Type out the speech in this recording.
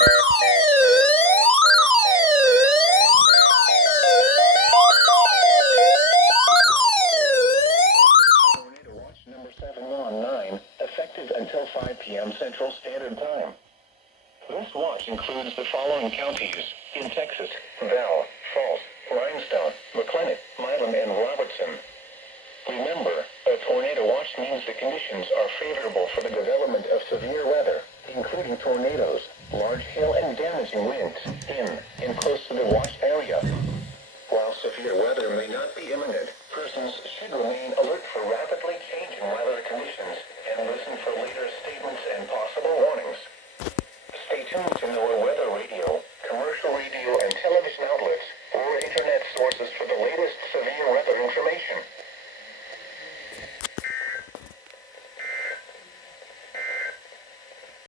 Tornado Watch number 719, effective until 5 p.m. Central Standard Time. This watch includes the following counties in Texas: Val, Falls, Rhinestone, McLennan, Milam, and Robertson. Remember, a tornado watch means the conditions are favorable for the development of severe weather, including tornadoes, large hail, and damaging winds in and close to the watched area. While severe weather may not be imminent, persons should remain alert for rapidly changing weather conditions and listen for later statements and possible warnings. Stay tuned to NOAA weather